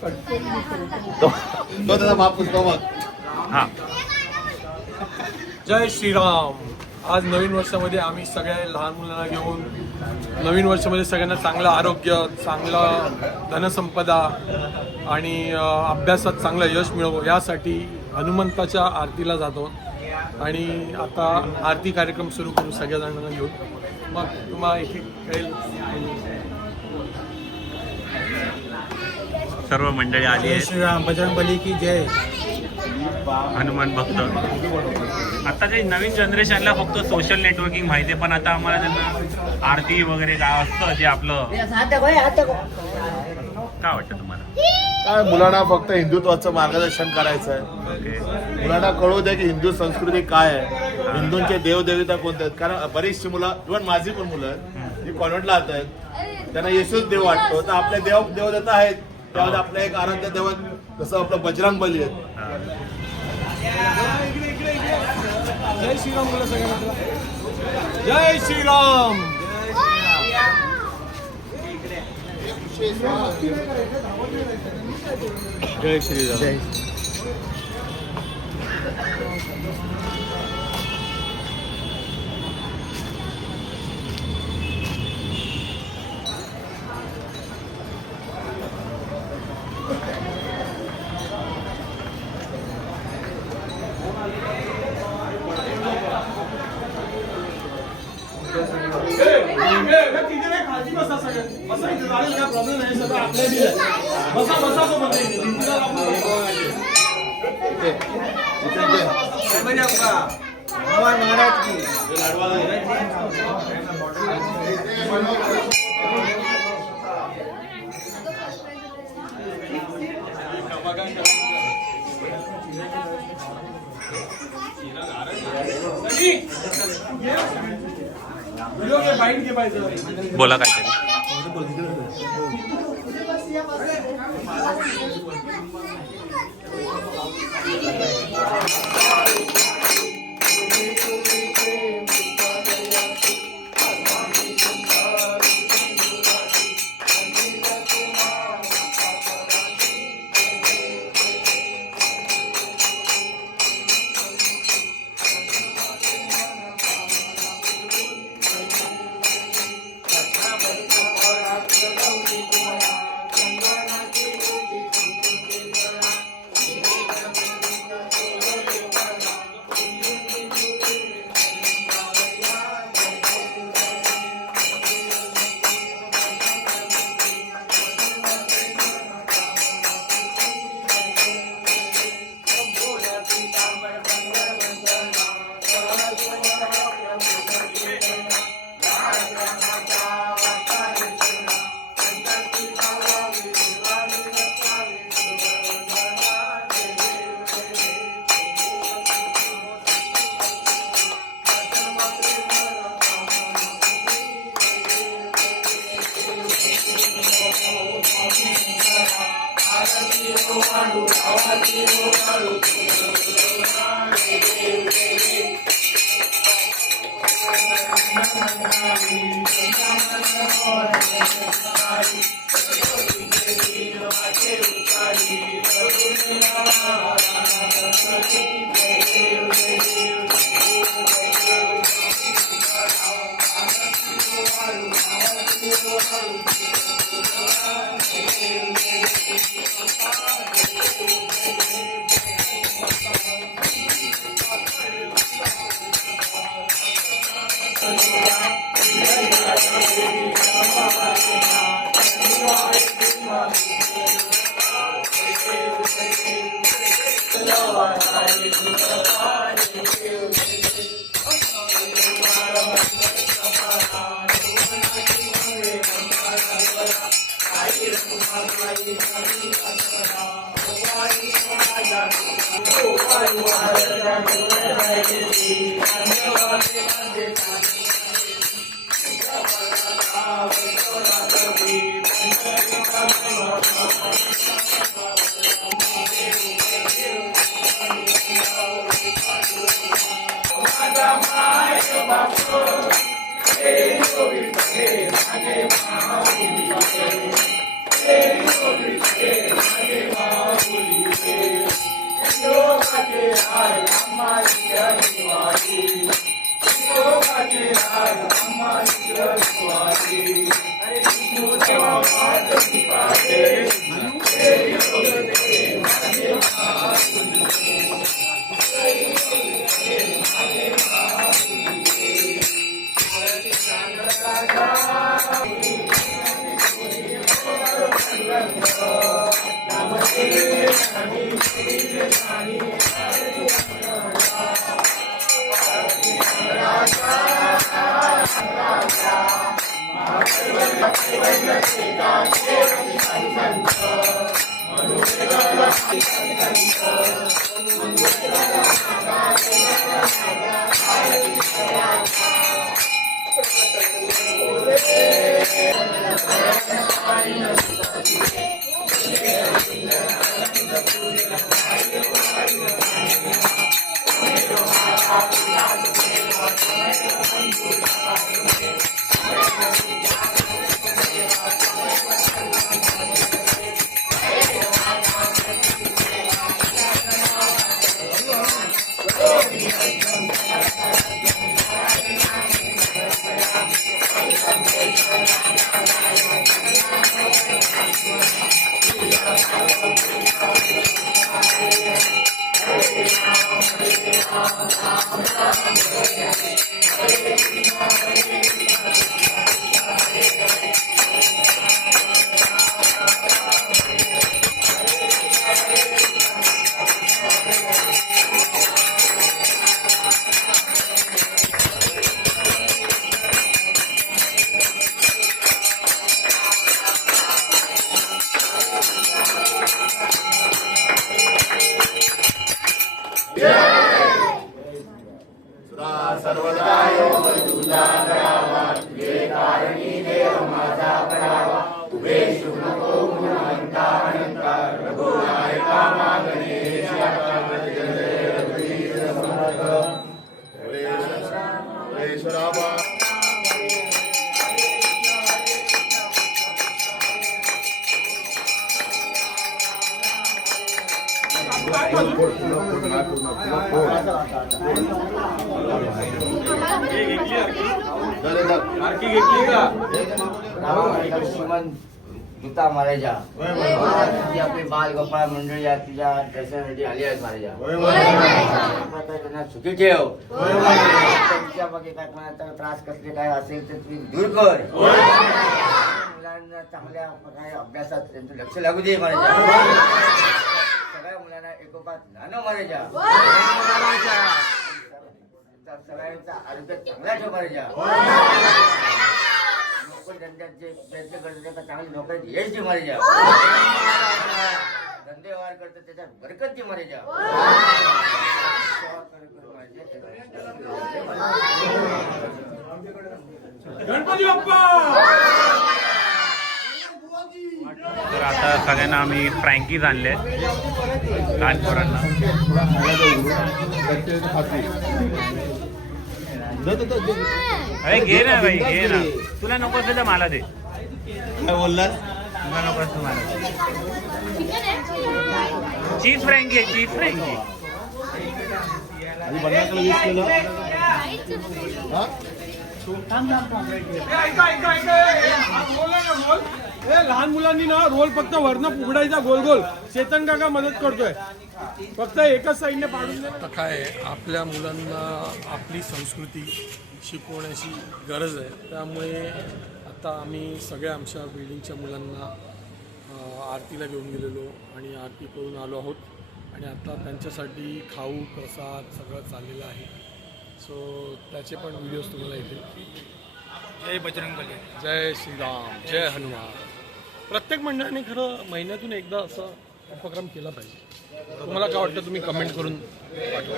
त्याचा माफ करतो मग. हा. जय श्रीराम. आज नवीन वर्षामध्ये आम्ही सगळ्या लहान मुलांना घेऊन नवीन वर्षामध्ये सगळ्यांना चांगलं आरोग्य, चांगलं धनसंपदा आणि अभ्यासात चांगलं यश मिळवू यासाठी हनुमंताच्या आरतीला जातो आणि आता आरती कार्यक्रम सुरू करू सगळ्या जणांना घेऊन. मग तुम्हाला एक एक कळेल. सर्व मंडळी आली जय आहेत. श्रीराम. बजरंगबली की जय. हनुमान भक्त. आता काही नवीन जनरेशनला फक्त सोशल नेटवर्किंग माहिती आहे, पण आता आम्हाला त्यांना आरती वगैरे काय असतं ते आपलं काय वाटतं तुम्हाला? काय मुलांना फक्त हिंदुत्वाचं मार्गदर्शन करायचं आहे. ओके. मुलांना कळू द्या की हिंदू संस्कृती काय आहे, हिंदूंचे देवदेवता कोणते आहेत. कारण बरीचशी मुलं, इव्हन माझी पण मुलं आहेत जी कॉन्व्हेंटला जात आहेत, त्यांना येशूच देव वाटतो. तर आपले देवदेवता आहेत, त्यामध्ये आपलं एक आराध्य दैवत जसं आपलं बजरंगबली आहेत. जय श्रीराम बोला सगळ्यांना. जय श्रीराम. जय श्रीराम. बोला काहीतरी. Hey, सर्वदा योग तुझा करावा, जे कारणी देव माझा करावा. उभे शुभ नको गुणवंता अनंता, रघुनायका मागणे रघुवीर समर्थ. हरेश्वराबा जुता मारायच्या जी आपली बाल गोपाळ मंडळी आहेत तुझ्या दर्शनासाठी आली आहेत मारायच्या. त्यांना सुखी ठेव. त्यांच्या बाकी काय कोणाचा त्रास कसले काय असेल तर तुम्ही दूर कर. मुलांना चांगल्या प्रकारे अभ्यासात त्यांचं लक्ष लागू दे मारायच्या. सगळ्या मुलांना एकोपात नाणं मारायच्या. सगळ्यांचा आरोग्य चांगला ठेव मारायच्या. धंद्याचे प्रयत्न करतात त्या चांगली नोकरी यायची मारायच्या. धंदे व्यवहार करतात त्याच्यात बरकत मारायच्या. गणपती बाप्पा. तर आता सगळ्यांना आम्ही फ्रँकीज आणले लहान पोरांना. अरे घे ना भाई, घे ना. तुला नको असेल तर मला दे. काय बोललास? तुला नको असेल तर मला दे. चीज फ्रँकी आहे, चीज फ्रँकी. आणि बंडाकडे वीस किलो. हा? लहान मुलांनी ना रोल फक्त वरनं उघडायचा गोल गोल. चेतन काका मदत करतोय. फक्त एकच साईडने पाडून दे. काय आहे, आपल्या मुलांना आपली संस्कृती शिकवण्याची गरज आहे. त्यामुळे आता आम्ही सगळ्या आमच्या बिल्डिंगच्या मुलांना आरतीला घेऊन गेलेलो आणि आरती करून आलो आहोत. आणि आता त्यांच्यासाठी खाऊ प्रसाद सगळं चाललेलं आहे. सो त्याचे पण व्हिडिओज तुम्हाला येतील. जय बजरंगबली. जय श्रीराम, जय हनुमान. प्रत्येक मंडळाने खरं महिन्यातून एकदा असा उपक्रम केला पाहिजे. तुम्हाला काय वाटतं तुम्ही कमेंट करून पाठवा.